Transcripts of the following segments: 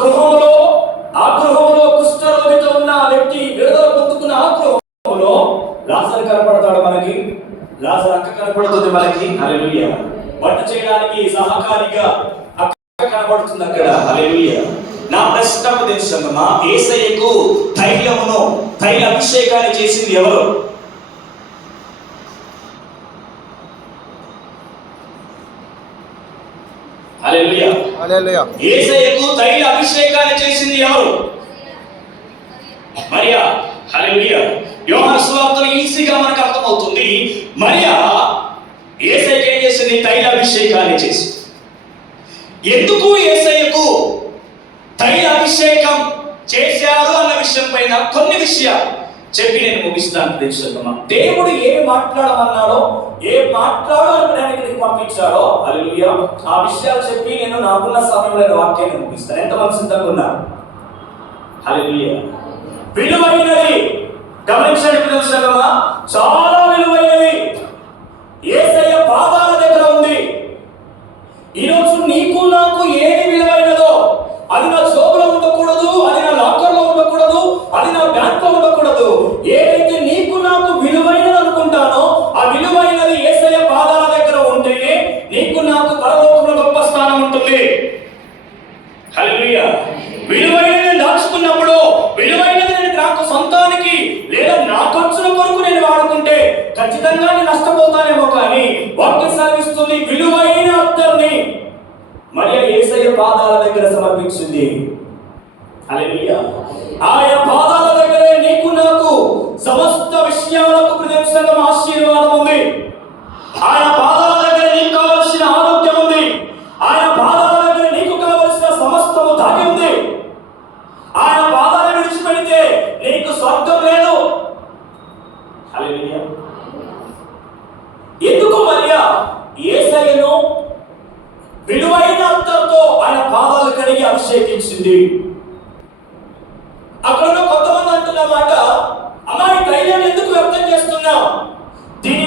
గృహంలో కుష్ఠరోగితో ఉన్న వ్యక్తి విడుదల పొందుకున్న ఆ గృహంలో లాజరు కనపడతాడు మనకి. లాజరు అక్క కనపడుతుంది మనకి. హల్లెలూయా. వంట చేయడానికి సహకారిగా అక్క కనపడుతుంది అక్కడ. హల్లెలూయా. నా ప్రశ్న తెలుసమ్మా, యేసయ్యకు తైల అభిషేకాన్ని చేసింది ఎవరు? హల్లెలూయా. హల్లెలూయా. యేసయ్యకు తైల అభిషేకాన్ని చేసింది ఎవరు? మరియా. హల్లెలూయా. యోహాను సువార్తలో ఈజీగా మనకు అర్థమవుతుంది. మరియా యేసయ్యకి ఏం చేసింది? తైల అభిషేకాన్ని చేసింది. ఎందుకు యేసయ్యకు తైల అభిషేకం చేశారు అన్న విషయం పైన కొన్ని విషయాలు చెప్పి నేను ముగిస్తాను. తెలుసుకున్నామా, దేవుడు ఏమి మాట్లాడమన్నాడో, ఏం మాట్లాడాలని పంపించాడో, హల్లెలూయా, ఆ విషయాలు చెప్పి నేను నాకున్న సమయంలో వాక్యాన్ని ముగిస్తాను. ఎంతమంది సిద్ధంగా ఉన్నారు? హల్లెలూయా. విలువైనది గమనించండి తెలుసుకున్నామా, చాలా విలువైనది యేసయ్య పాదాల దగ్గర ఉంది. ఈరోజు నీకు నాకు ఏది విలువైనదో అది నా జోబులో ఉండకూడదు, అది నా లాకర్లో ఉండకూడదు, అది నా బ్యాంకులో ఉండకూడదు. ఏదైతే నీకు నాకు విలువైనది అనుకుంటానో ఆ విలువైనది యేసయ్య పాదాల దగ్గర ఉంటేనే నీకు నాకు పరలోకంలో గొప్ప స్థానం ఉంటుంది. హల్లెలూయా. విలువైనది దాచుకున్నప్పుడు, విలువైనది నాకు సొంతానికి లేదా నా ఖర్చుల కొరకు నేను వాడుకుంటే ఖచ్చితంగా నేను నష్టపోతానేమో, కానీ వాక్యం సెలవిస్తుంది విలువైన అత్తర్ని మరియ యేసయ్య పాదాల దగ్గర సమర్పించింది. హల్లెలూయా. ఆయన పాదాల దగ్గరే నీకు నాకు సమస్త విషయాలకు ప్రత్యక్షంగా ఆశీర్వాదం ఉంది. ఆయన పాదాల దగ్గర నీకు కావలసిన ఆరోగ్యం ఉంది. ఆయన పాదాల దగ్గర నీకు కావలసిన సమస్తము దాగి ఉంది. ఆయన పాదాలను విడిచిపెడితే నీకు స్వర్గం లేదు. హల్లెలూయా. ఎందుకు మరియా యేసయ్యను విలువైన అత్తరుతో ఆయన పాదాలు కడిగి అభిషేకించింది? అక్కడ కొంతమంది అంటున్న మాట, అమ్మాయి తైలాన్ని ఎందుకు వ్యక్తం చేస్తున్నావు? దీని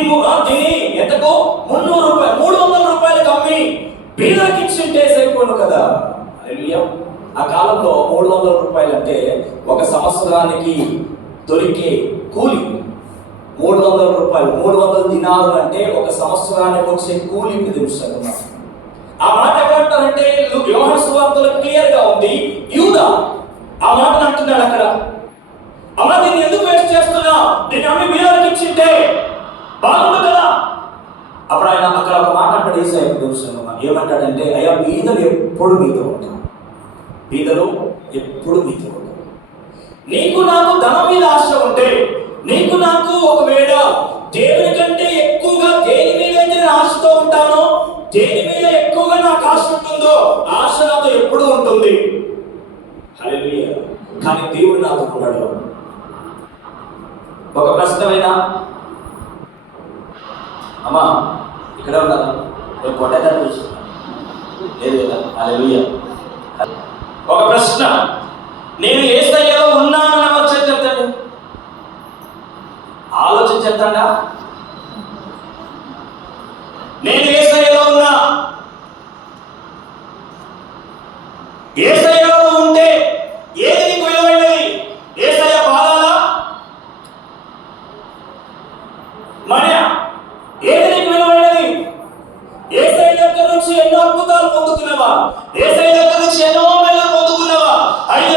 ఎంతకు 300 రూపాయలకు అమ్మి బీదకి ఇచ్చింటే సరిపోను కదా. హల్లెలూయా. ఆ కాలంలో 300 రూపాయలు అంటే ఒక సంవత్సరానికి దొరికే కూలి. 300 రూపాయలు, 300 దినాలు అంటే ఒక సంవత్సరానికి వచ్చే కూలికి తెలుసు. ఆ మాట ఏమంటారంటే యోహాను సువార్తలో క్లియర్ గా ఉంది. యూదా ఆ మాట అంటున్నాడు అక్కడ, అమ్మ దీన్ని ఎందుకు వేస్ట్ చేస్తున్నా, దీన్ని అమ్మి బీదలకు ఇచ్చింటే బాగుండు కదా. అప్పుడు ఆయన అక్కడ ఒక మాట అంటాడు యేసయ్య తెలుసు. ఏమంటాడంటే, అయ్యా బీదలు ఎప్పుడు మీతో ఉంటారు, బీదలు ఎప్పుడు మీతో ఉంటారు. నీకు నాకు ధనం మీద ఆశ ఉంటే, నీకు నాకు ఒకవేళ దేవుని కంటే ఎక్కువగా దేని మీద నేను ఆశతో ఉంటానో, దేని మీద ఎక్కువగా నాకు ఆశ ఉంటుందో ఆశ నాతో ఎప్పుడు ఉంటుంది. హల్లెలూయా. కానీ దేవుడు నాతో ఉన్నాడు. ఒక ప్రశ్నమైనా అమ్మా ఇక్కడ ఉన్నాను, నేను కొట్టేదా చూస్తున్నా లేదు కదా. హల్లెలూయా. ఒక ప్రశ్న, నేను యేసయ్యలో ఉన్నానని వచ్చి చెప్తాడు, ఆలోచించేస్తాడా? నేను యేసయ్యలో ఉన్నా, యేసయ్యలో ఉంటే ఏది నీకు విలువైనది? యేసయ్య పాదాలా, మరియా ఏది నీకు విలువైనది? యేసయ్య దగ్గర నుంచి ఎన్నో అద్భుతాలు పొందుకున్నావా? యేసయ్య దగ్గర నుంచి ఎన్నో మేలు పొందుకున్నావా? 5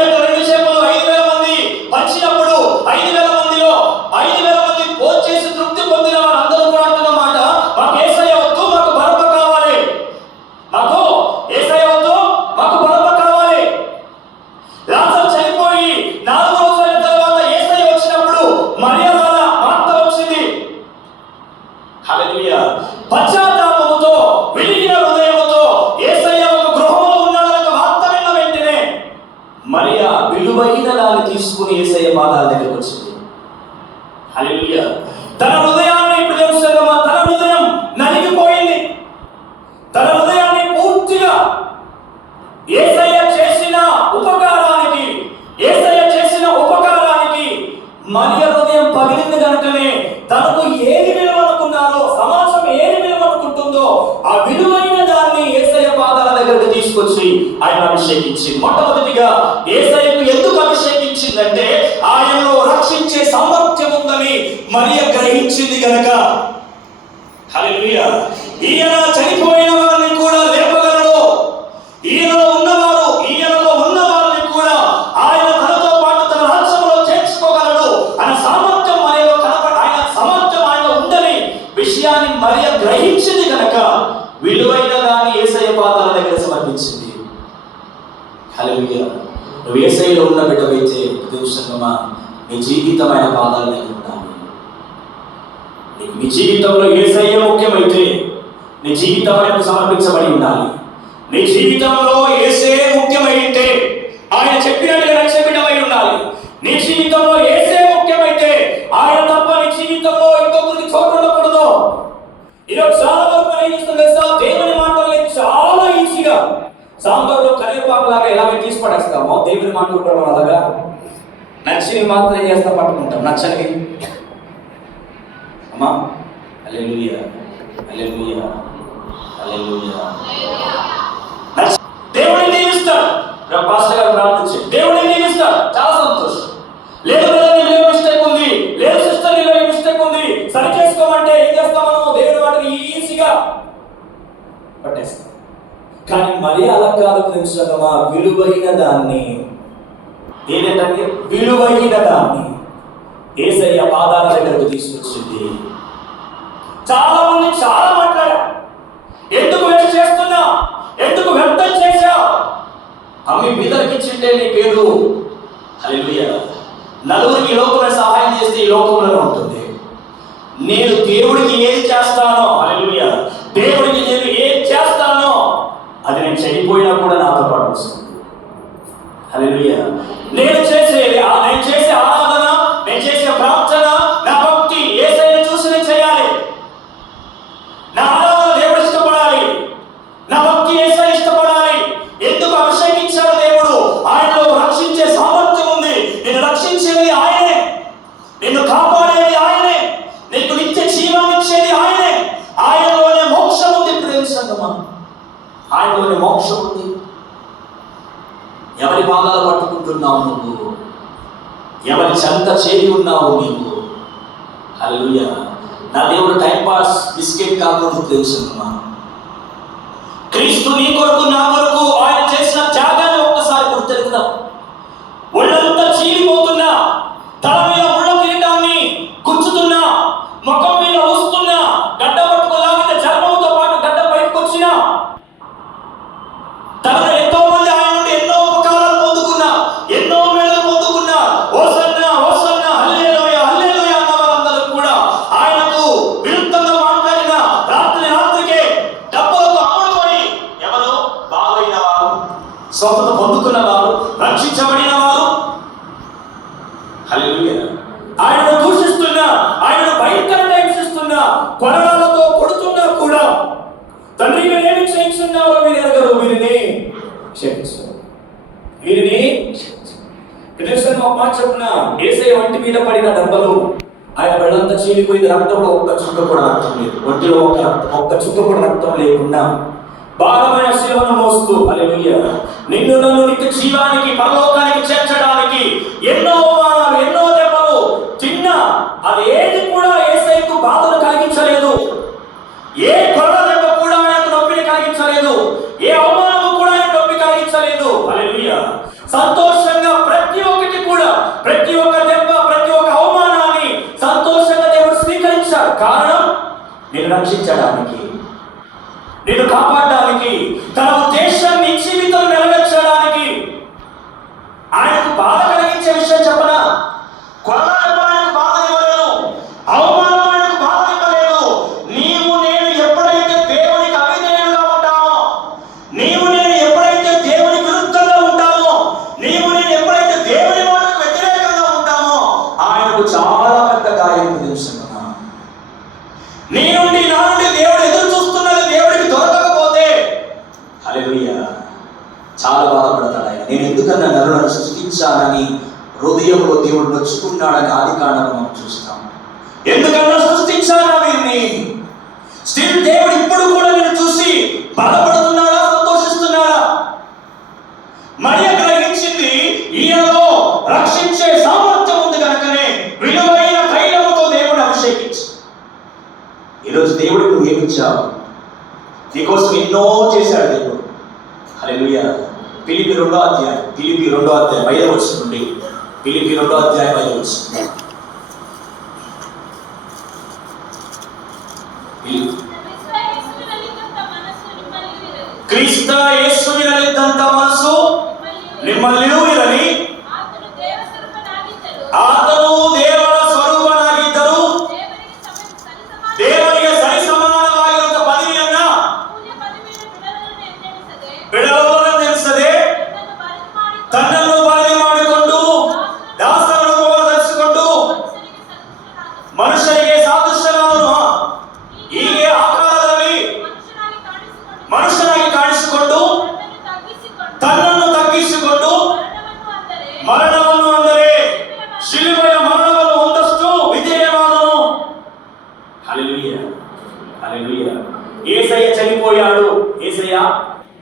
చేపలు 5,000 మంది పంచినప్పుడు 5,000 మందిలో 5,000 మంది భోజనం చేసి తృప్తి పొందిన వారందరూ కూడా అంటున్న మాట, మాకు యేసయ్య వద్దు, మాకు బరబ్బ కావాలి. మాకు యేసయ్య వద్దు, మాకు బరబ్బ కావాలి. లాజరు చనిపోయి 4 రోజుల తర్వాత యేసయ్య వచ్చినప్పుడు మరియ వల్ల మార్త వచ్చింది. హల్లెలూయా. పశ్చాత్తాపముతో వెలిగిన హృదయముతో యేసయ్య ఒక గృహంలో ఉన్నాడన్న వార్త విన్న వెంటనే మరియ విలువైన దాన్ని తీసుకుని యేసయ్య పాదాల దగ్గరికి వచ్చింది. హల్లెలూయా. తన హృదయాన్ని తన హృదయం నలిగిపోయింది. తన హృదయాన్ని పూర్తిగా యేసయ్య చేసిన ఉపకారానికి మరియ హృదయం పగిలింది కనుకనే తనకు ఏది విలువనుకున్నారో, సమాజం ఏది విలువనుకుంటుందో ఆ విలువైన దాన్ని యేసయ్య పాదాల దగ్గరికి తీసుకొచ్చి ఆయన అభిషేకించి మొట్టమొదటి అధిపతిగా యేసయ్యను ఎందుకు అభిషేకించిందంటే ఆయనలో రక్షించే సామర్థ్యం ఉందని మరియ గ్రహించింది గనక. హల్లెలూయా. ఈయన చనిపోయిన వారిని కూడా లేపగలడు. ఈయనలో ఉన్న వారిని కూడా ఆయన తనతో పాటు తన రాజ్యంలో చేర్చుకోగలడు అనే సామర్థ్యం మరియలో ఆయన సామర్థ్యం ఆయన ఉందని విషయాన్ని మరియ గ్రహించింది కనుక విలువైన దాన్ని యేసయ్య పాదాల దగ్గర సమర్పించింది. హల్లెలూయా. నువ్వు యేసయ్యలో ఉన్న బిడ్డవైతే దేవుసంగమా నీ జీవితం ఆయన పాదాల దగ్గర ఉండాలి. నీ జీవితంలో యేసయ్య ముఖ్యమైతే నీ జీవితం ఆయనకు సమర్పించబడి ఉండాలి. నీ జీవితంలో యేసే ముఖ్యమైతే ఆయన చెప్పినట్టుగా నడిచే బిడ్డవై ఉండాలి. నీ జీవితంలో యేసే ముఖ్యమైతే ఆయన తప్ప నీ జీవితంలో ఇంకొకరికి చోటు ఉండకూడదు. ఈరోజు చాలా వరకు ఏం చేస్తుంది తెలుసా? దేవుని మాటల్ని చాలా ఈజీగా సాంబార్లో కరివేపాకు లాగా ఎలా తీసి పడేస్తామో దేవుని మాటలు కూడా అలాగా నచ్చినవి మాత్రం ఏం చేస్తా పట్టుకుంటాం, నచ్చనివి అమ్మా. హల్లెలూయా, హల్లెలూయా, హల్లెలూయా. దేవుడిని దీవిస్తాడు. పాస్టర్ గారు ప్రార్థించి దేవుడిని దీవిస్తాడు, చాలా సంతోషం. లేదు నీలో మిస్టేక్ ఉంది, లేదు సిస్టర్ నీలో మిస్టేక్ ఉంది, సరి చేసుకోమంటే ఏం చేస్తాం మనం? దేవుడి వాటిని ఈజీగా పట్టేస్తాం. కానీ మరి అలా కాదు తెలుసా? విలువైన దాన్ని ఏంటంటే విలువైన దాన్ని యేసయ్య పాదాల దగ్గరకు తీసుకొచ్చింది. చాలా మంది చాలా మాట్లాడారు. ఎందుకు వేస్ట్ చేస్తున్నా, ఎందుకు వ్యర్థం చేశావు, అమ్మి బీదరికి ఇచ్చింటే నీ పేరు హల్లెలూయా నలుగురికి లోకంలో సహాయం చేస్తే ఈ లోకంలోనే ఉంటుంది. నేను దేవుడికి ఏది చేస్తానో, హల్లెలూయా దేవుడికి నేను ఏది చేస్తానో అది నేను చనిపోయినా కూడా నాతో పాటు వస్తుంది. హల్లెలూయా. నేను చేసే ఆరాధన, నేను చేసే ప్రార్థన, నా భక్తి యేసయ్యను చూసి నేను చేయాలి. నా ఆరాధన దేవుడు ఇష్టపడాలి, నా భక్తి యేసయ్య ఇష్టపడాలి. ఎందుకు అభిషేకించాడు దేవుడు? ఆయనలో రక్షించే సామర్థ్యం ఉంది. నిన్ను రక్షించేది ఆయనే, నిన్ను కాపాడేది ఆయనే, నీకు నిత్య జీవాన్ని ఇచ్చేది ఆయనే. ఆయనలోనే మోక్షం ఉంది. ప్రేమించమ్మా, ఆయనలోనే మోక్షం ఉంది. ఎవరి పాదాలు పట్టుకుంటున్నావు నువ్వు? ఎవరి చెంత చేరి ఉన్నావు నీవు? హల్లెలూయా. నా దేవుడు టైంపాస్ బిస్కెట్ కాకుండా తెలుసమ్మా. క్రీస్తు నీ కొరకు నా కొరకు ఆయన చేసిన త్యాగాన్ని ఒక్కసారి గుర్తెరుగుదాం. ఒళ్ళంతా చీలిపోతున్నా, తల మీద ముళ్ళ కిరీటాన్ని గుచ్చుతున్నా, ముఖం మీద వస్తున్నా, గడ్డ పట్టుకోలాగితే చర్మంతో పాటు గడ్డ బయటకు వచ్చినా, తనలో ఎంతో మంది ఆయన నుండి ఎన్నో ఉపకారాలు పొందుకున్నా, ఎన్నో మేలు పొందుకున్నా, హోసన్నా హోసన్నా హల్లెలూయా హల్లెలూయా అన్న వారందరూ కూడా ఆయనకు విరుద్ధంగా మాట్లాడిన రాత్రికే డబ్బులతో అమ్ముడుపోయి ఎవరు బాగైన వారు, స్వస్థత పొందుకున్న వారు, రక్షించబడిన వారు, హల్లెలూయా ఆయనను దూషిస్తున్నా, ఆయనను భయంకరంగా హింసిస్తున్నా, కొరడాలతో కొడుతున్నా కూడా తండ్రి ఏమి చేస్తున్నారో మీరు ఎరగరు, వీరిని క్షమించు, వీరిని క్షమించు. ఒక మాట చెప్పున, యేసయ్య ఒంటి మీద పడిన దెబ్బలు, ఆయన వెళ్ళంతా చీలిపోయింది, రక్తంలో ఒక్క చుక్క కూడా రక్తం లేదు, ఒంటిలో ఒక్క చుక్క కూడా రక్తం లేకుండా భారమైన శిలువను మోస్తూ హల్లెలూయా నిన్ను నన్ను నిత్య జీవానికి పరలోకానికి చేర్చడానికి ఎన్నో అవమానాలు, ఎన్నో దెబ్బలు తిన్నా అది ఏది కూడా యేసయ్యకు బాధను కలిగించలేదు. ఏ కొరడ దెబ్బ కూడా ఆయనకు నొప్పిని కలిగించలేదు. ఏ అవమానము కూడా ఆయన నొప్పి కలిగించలేదు. హల్లెలూయా. సంతోషంగా ప్రతి ఒక్కటి కూడా, ప్రతి ఒక్క దెబ్బ, ప్రతి ఒక్క అవమానాన్ని సంతోషంగా దేవుడు స్వీకరించాడు. కారణం నిన్ను రక్షించడానికి, నిన్ను కాపాడడానికి, తన ఉద్దేశాన్ని జీవితం నెరవేర్చడానికి. ఆయనకు బాధ కలిగించే విషయం చెప్పనా? కొరడా దెబ్బ ఆయనకు బాధ ఇవ్వలేదు, అవమానం ఆయనకు బాధ ఇవ్వలేదు. నీవు నేను ఎప్పుడైతే దేవునికి అవిధేయులుగా ఉంటామో, నీవు నేను ఎప్పుడైతే దేవునికి విరుద్ధంగా ఉంటామో, నీవు నేను ఎప్పుడైతే దేవుని మాటకు వ్యతిరేకంగా ఉంటామో ఆయనకు చాలా పెద్ద గాయం తెలుసుకున్నా. నీ నుండి నా నుండి దేవుడు ఎదురు చూస్తున్నది దేవుడికి దొరకకపోతే హల్లెలూయా చాలా బాధపడతాడు ఆయన. నేను ఎందుకన్నా నరులను సృష్టించానని హృదయంలో దేవుడు నొచ్చుకున్నాడని ఆదికాండము మనం చూస్తాం. ఎందుకన్నా సృష్టించానా వీరిని? స్టిల్ దేవుడు ఇప్పుడు కూడా నేను చూసి బాధపడుతున్నాడా, సంతోషిస్తున్నాడా? మరియ గ్రహించి ఈయనలో రక్షించే సామర్థ్యం ఉంది కనుకనే విలువైన తైలముతో దేవుడు అభిషేకించు. ఈరోజు దేవుడు నువ్వు ఏమిచ్చావు? నీకోసం ఎన్నో చేశాడు దేవుడు. హల్లెలూయా. ఫిలిప్పీ 2వ అధ్యాయం 5వ వచనం నుండి. ఫిలిప్పీ 2వ అధ్యాయం 5వ వచనం. క్రీస్తు యేసువినలిద్దంత మనసు నిమ్మల్ని ఇరని ఆతను దేవుల ಸ್ವರೂಪನಾಗಿದ್ದರು ದೇವರಿಗೆ ಸರಿ ಸಮಾನವಾಗಿರುವ ಪದವಿಯನ್ನ ಬಿಡಲನ್ನು ನೆನೆಸದೆ ತನ್ನನ್ನು ಬದಲಿ ಮಾಡಿಕೊಂಡು ದಾಸರನ್ನು ಧರಿಸಿಕೊಂಡು ಮನುಷ್ಯರಿಗೆ ಸಾದೃಶ್ಯನಾದನು. ಹೀಗೆ ಆಕಾರದಲ್ಲಿ ಮನುಷ್ಯನಾಗಿ ಕಾಣಿಸಿಕೊಂಡು ತನ್ನನ್ನು ತಗ್ಗಿಸಿಕೊಂಡು ಮರಣವನ್ನು ಅಂದರೆ ಶಿಲುಬೆಯ ಮರಣವನ್ನು ಹೊಂದಷ್ಟು విధేయవాదను. హల్లెలూయా, హల్లెలూయా. యేసయ్య చనిపోయాడు. యేసయ్య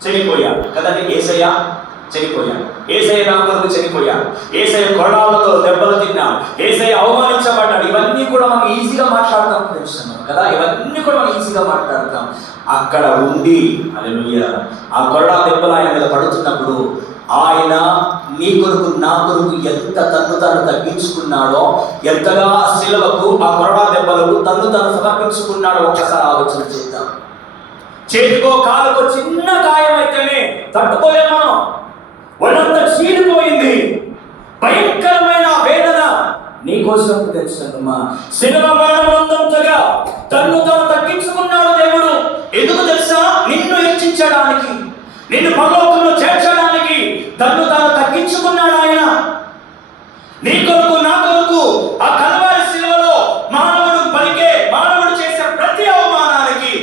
చనిపోయాడు కదండి. యేసయ్య చనిపోయాడు. యేసయ్య నా కొరకు చనిపోయాడు. యేసయ్య కొరడాలతో దెబ్బలు తిన్నాడు. యేసయ్య అవమానించబడ్డాడు. ఇవన్నీ కూడా మనం ఈజీగా మాట్లాడతాం తెలుస్తున్నాం కదా. ఇవన్నీ కూడా మనం ఈజీగా మాట్లాడతాం. అక్కడ ఉండి హల్లెలూయా ఆ కొరడా దెబ్బలు ఆయన మీద పడుతున్నప్పుడు ఆయన నీ కొరకు నా కొరకు ఎంత తన్ను తాను తగ్గించుకున్నాడో, ఎంతగా శిలువకు ఆ కొరడా దెబ్బలకు తన్ను తాను సమర్పించుకున్నాడో ఒక్కసారి ఆలోచన చేద్దాం. చేతికో కాలుకో చిన్న గాయం అయితేనే తట్టుకోలేము మనం. ఒళ్ళంతా చీలిపోయింది. భయంకరమైన వేదన నీకోసం తెలుసమ్మా. శిలువ మరణమంతగా తన్ను తాను తగ్గించుకున్నాడు దేవుడు. ఎందుకు తెలుసా? నిన్ను హెచ్చించడానికి, నిన్ను పరలోకంలో చేర్చడానికి తన్ను తాను తగ్గించుకున్నాడు ఆయన. నీ కొరకు నా కొరకు ఆ కల్వారి శిలువలో మానవుడు చేసే ప్రతి అవమానానికి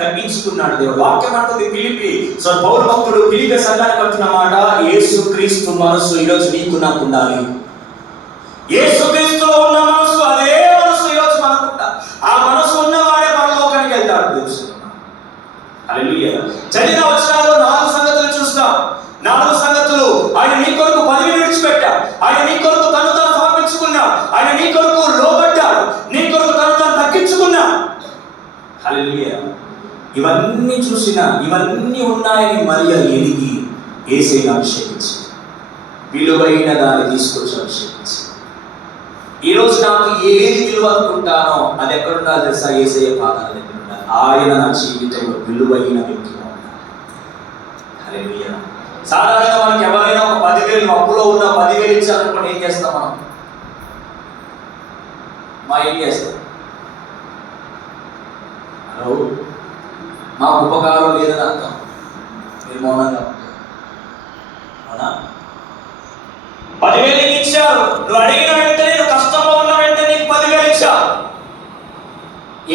తగ్గించుకున్నాడు దేవుడు. వాక్యం అంటుంది ఫిలిప్పీ పౌలు భక్తుడు ఫిలిప్పీ సంఘానికి అంటున్న మాట, యేసుక్రీస్తు మనసు ఈరోజు నీకు నాకు ఉండాలి. యేసుక్రీస్తులో ఉన్న మనసు అదే మనసు ఈరోజు మనకుంటా. ఆ మనసు ఉన్నవాడే పరలోకానికి వెళ్తాడు తెలుసు. హల్లెలూయా. చదివిన వచనాల్లో 4 సంగతులు చూస్తాం. 4 సంగతులు. ఆయన నీ కొరకు పదవిని విడిచిపెట్టాడు. ఆయన నీ కొరకు తను తాను సమర్పించుకున్నాడు. ఆయన నీ కొరకు లోబడ్డాడు. నీ కొరకు తను తాను తగ్గించుకున్నాడు. హల్లెలూయా. ఇవన్నీ చూసిన, ఇవన్నీ ఉన్నాయని మరియ ఎరిగి యేసయ్యను అభిషేకించి విలువైన దాన్ని తీసుకొచ్చి అభిషేకించి, ఈరోజు నాకు ఏది విలువ అనుకుంటానో అది ఎక్కడుండాలి తెలుసా? యేసయ్య పాదాల దగ్గర ఉండాలి. ఆయన నా జీవితంలో విలువైన వ్యక్తిగా ఉండాలి. హల్లెలూయా. సాధారణంగా మనకి ఎవరైనా ఒక 10,000 అప్పులో ఉన్న 10,000 ఇచ్చారనుకోండి, ఏం చేస్తాం మనం? ఏం చేస్తాం? హలో, మాకు ఉపకారం లేదని అర్థం. మీరు మౌనంగా అవునా? 10,000 ఇచ్చారు. నువ్వు అడిగిన వెంటనే, నువ్వు కష్టంలో ఉన్న వెంటనే నీకు 10,000 ఇచ్చారు.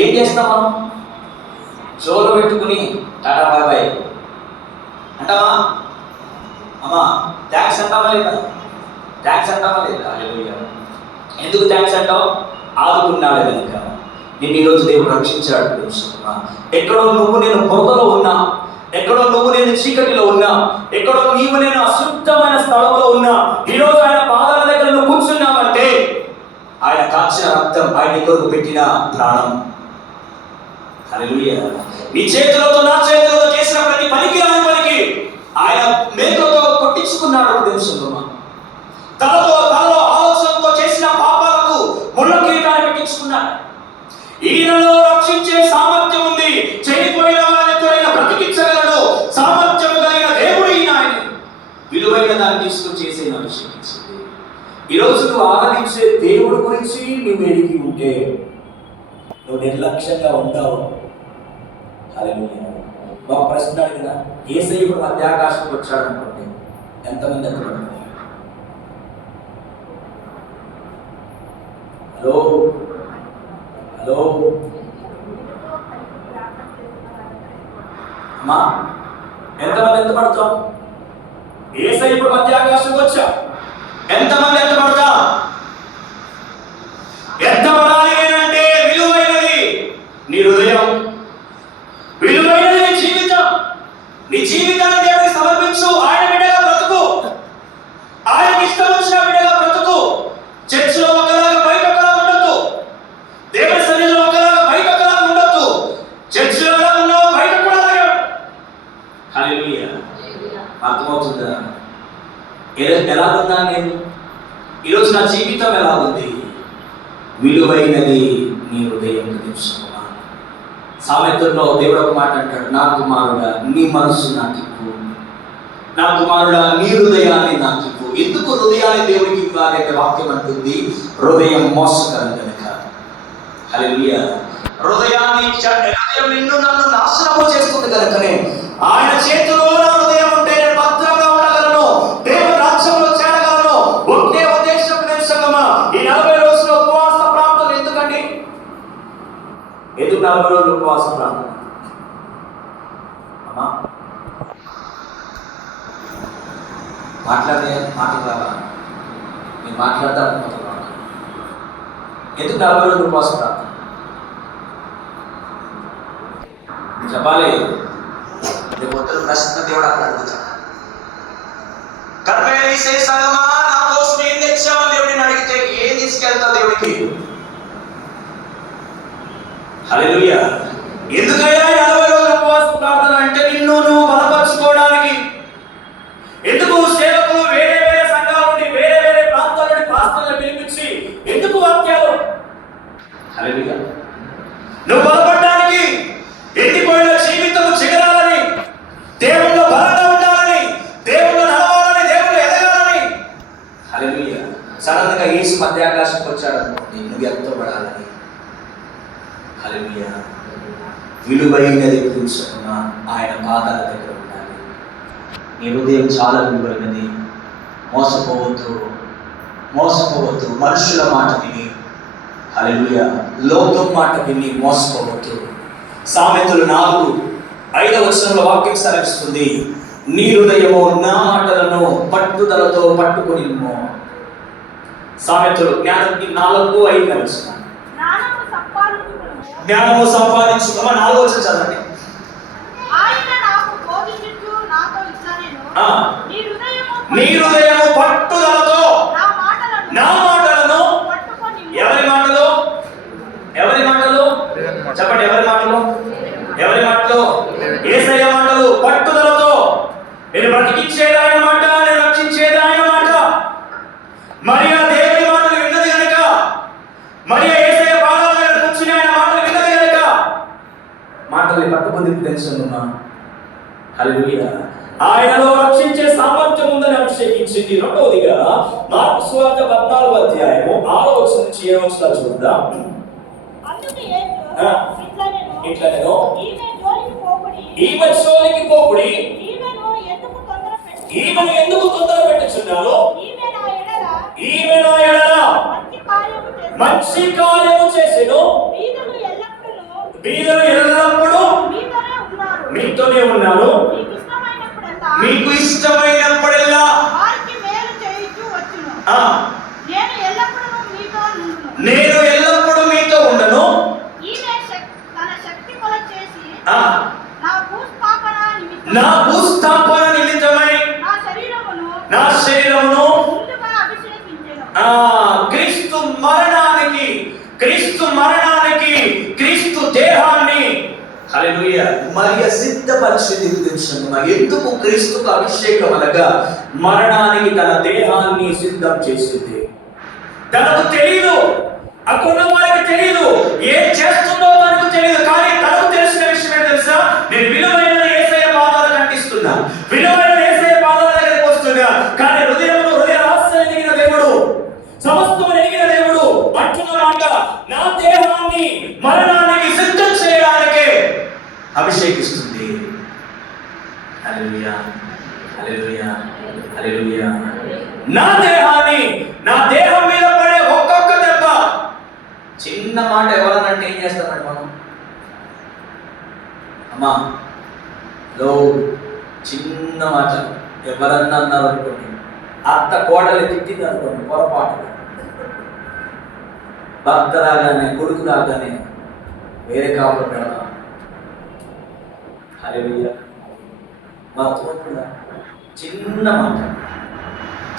ఏం చేస్తాం మనం? జోలు పెట్టుకుని టాటా బాయ్ బాయ్ అంటావా? అమ్మా థ్యాంక్స్ అంటావా లేదా? థ్యాంక్స్ అంటావా లేదా? హల్లెలూయా. ఎందుకు థ్యాంక్స్ అంటావు? ఆదుకున్నాడు కనుక నిన్ను ఈరోజు దేవుడు రక్షించాడు తెలుసు. ఎక్కడో నువ్వు నేను బురదలో ఉన్నా, ఎక్కడో నువ్వు నేను చీకటిలో ఉన్నా, ఎక్కడో నీవు నేను అశుద్ధమైన స్థలంలో ఉన్నా, ఈరోజు ఆయన పాదాల దగ్గర నువ్వు కూర్చున్నావంటే ఆయన కాచిన రక్తం, ఆయన కొరకు పెట్టిన ప్రాణం. హల్లెలూయా. నీ చేతులతో నా చేతులతో చేసిన ప్రతి పనికి రాని పనికి ఆయన మేకులతో కొట్టించుకున్నాడు తెలుసుకున్నా. తలలో ఆలోచనతో చేసిన పాపాలకు ముళ్ళ కిరీటాన్ని పెట్టించుకున్నాడు. ఈయనలో రక్షించే సామర్థ్యం ఉంది. చనిపోయిన వారిని ఎప్పుడైనా బ్రతికించగలడు సామర్థ్యం కలిగిన దేవుడు ఈయన. ఆయన విలువైన దాన్ని తీసుకొని చేసే అభిషేకించింది. ఈరోజు నువ్వు ఆరాధించే దేవుడు గురించి నువ్వు ఎరిగి ఉంటే నువ్వు నిర్లక్ష్యంగా ఉంటావు. హల్లెలూయా. ఒక ప్రశ్న అడిగినా, యేసయ్య ఇప్పుడు మధ్యాకాశానికి వచ్చాడు అనుకోండి, ఎంతమంది ఎత్తబడతారు? హలో హలో అమ్మా, ఎంతమంది ఎత్తబడతాం? యేసయ్య ఇప్పుడు మధ్యాకాశానికి వచ్చా, ఎంతమంది ఎత్తబడతాం? ఎత్తబడాలి అంటే విలువైనది నీ హృదయం, విలువైనది నీ జీవితం. నీ జీవితాన్ని దేవునికి సమర్పించు. ఆయన బిడ్డగా బ్రతుకు. ఆయనకి ఎలాగున్నా నేను ఈరోజు నా జీవితం ఎలా ఉంది? విలువైనది నీ హృదయం తెలుసుకున్నా. సామెతల్లో దేవుడు ఒక మాట అంటాడు, నా కుమారుడా నీ మనస్సు నాకు ఇవ్వు, నా కుమారుడా నీ హృదయాన్ని నాకు ఇవ్వు. ఎందుకు హృదయాన్ని దేవుడికి ఇవ్వాలి అంటే వాక్యం అంటుంది, హృదయం మోసకరం కనుక. హల్లెలూయా. హృదయం నిన్ను నన్ను నాశనము చేస్తుంది కనుకనే ఆయన చేతిలో నా హృదయం ఉంటే నేను భద్రంగా ఉండగలను, దేవుని రాజ్యంలో చేరగలను. ఒకే ఉద్దేశం సంగమా, ఈ 40 రోజుల ఉపవాస ప్రార్థన ఎందుకండి? ఎందుకు 40 రోజులు ఉపవాస ప్రార్థన? అమ్మా మాట్లాడే మాటలు రావా? నేను మాట్లాడతా అనుకుంటున్నాను. ఎందుకు 40 రోజులు ఉపవాస ప్రార్థన చెప్పాలి? మొదలు ప్రశ్న దేవుడు అక్కడ అడుగుతాడు, కర్మేసే సంగమా నా కోసం ఏం తెచ్చావు దేవుడిని అడిగితే ఏం తీసుకెళ్తావు దేవుడికి? హల్లెలూయా. ఎందుకయ్యా 40 రోజుల ఉపవాస ప్రార్థన అంటే నిన్ను నువ్వు బలపరచుకోవడానికి. ఎందుకు సేవకులు వేరే వేరే సంఘాల నుండి వేరే వేరే ప్రాంతాల నుండి పాస్టర్లను పిలిపించి ఎందుకు వాక్యాలు? హల్లెలూయా. నువ్వు బలపడడానికి, ఎండిపోయిన జీవితం చిగరాలని, దేవుళ్ళు బలంగా ఉండాలని, దేవుళ్ళు నడవాలని, దేవుళ్ళు ఎదగాలని. హల్లెలూయా. సడన్ గా యేసు మధ్యాకాశంకి వచ్చాడు అనుకోండి, నువ్వు ఎత్తబడాలని. హల్లెలూయా. విలువైనది తెలుసుకున్న ఆయన పాదాల దగ్గర ఉండాలి. నీ హృదయం చాలా విలువైనది. మోసపోవద్దు, మోసపోవద్దు. మనుషుల మాట విని, హల్లెలూయా, లోకం మాట విని మోసపోవద్దు. సామెతలు 4:5 వచనంలో వాక్యం సెలవిస్తుంది, నీ హృదయము నా మాటలను పట్టుదలతో పట్టుకొని. సామెతలు 4:5 వచనం, జ్ఞానము సంపాదించుకోమా. 4వ వచనం చదవండి. నీ హృదయము పట్టుదలతో నా మాటలను. ఎవరి మాటలు? ఎవరి మాటలు చెప్పండి? ఎవరి మాటలు? ఎవరి మాటలు? యేసయ్య మాటలు. పట్టుదలతో నేను బ్రతికించేది ఆయన మాట, నేను రక్షించేది ఆయన మాట. మరియా దేవుని మాటలు విన్నది కనుక, మరియా యేసయ్య పాదాల దగ్గర కూర్చుని ఆయన మాటలు విన్నది కనుక మాటల్ని పట్టుకుంది తెలుసుకున్నా. హల్లెలూయా. ఆయనలో రక్షించే సామర్థ్యం ఉందని అభిషేకించింది. రెండవదిగా మార్కు సువార్త 14వ అధ్యాయము 6వ వచనం నుంచి 7వ వచనం చూద్దాం. ఈమె జోలికి పోకుడి, ఈమెను ఎందుకు తొందర పెట్టుచున్నారో, ఈమె నా ఎడల మంచి కార్యము చేసెను, బీదలు ఎల్లప్పుడూ మీతోనే ఉన్నారు, మీకు ఇష్టమైనప్పుడల్లా నేను ఎల్లప్పుడూ మీతో ఉండను. నా భూస్థాపన నిమిత్తమై నా శరీరమును క్రీస్తు మరణానికి, క్రీస్తు మరణానికి, క్రీస్తు దేహాన్ని, హల్లెలూయా, మరియ సిద్ధపరిచింది తెలుసుకున్నా. ఎందుకు క్రీస్తుకు అభిషేకం అనగా మరణానికి తన దేహాన్ని సిద్ధం చేసింది. తనకు తెలియదు, అక్కడున్న వారికి తెలియదు, ఏం చేస్తుందో తనకు తెలియదు. కానీ తనకు తెలిసిన విషయం ఏంటి తెలుసా? నేను విలువైన యేసయ్య పాదాలు కంటిస్తున్నా, విలువైన యేసయ్య పాదాల దగ్గరికి వస్తున్నా. కానీ హృదయంలో హృదయ రహస్యాన్ని ఎరిగిన దేవుడు, సమస్తము ఎరిగిన దేవుడు అంటున్న మాట, నా దేహాన్ని మరణానికి సిద్ధం చేయడానికే అభిషేకిస్తుంది. హల్లెలూయా, హల్లెలూయా, హల్లెలూయా. నా దేహాన్ని, నా దేహం మీద పడే ఒక్కొక్క దెబ్బ, చిన్న మాట ఎవరనంటే ఏం చేస్తామండి మనం? అమ్మా లో చిన్న మాట ఎవరన్నా అన్నారు అనుకోండి, అత్త కోడలు తిట్టింది అనుకోండి, పొరపాటు భర్త రాగానే, కొడుకు రాగానే వేరే కాపులు పెడదాం. హల్లెలూయా. భర్త చిన్న మాట,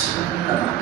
చిన్న మాట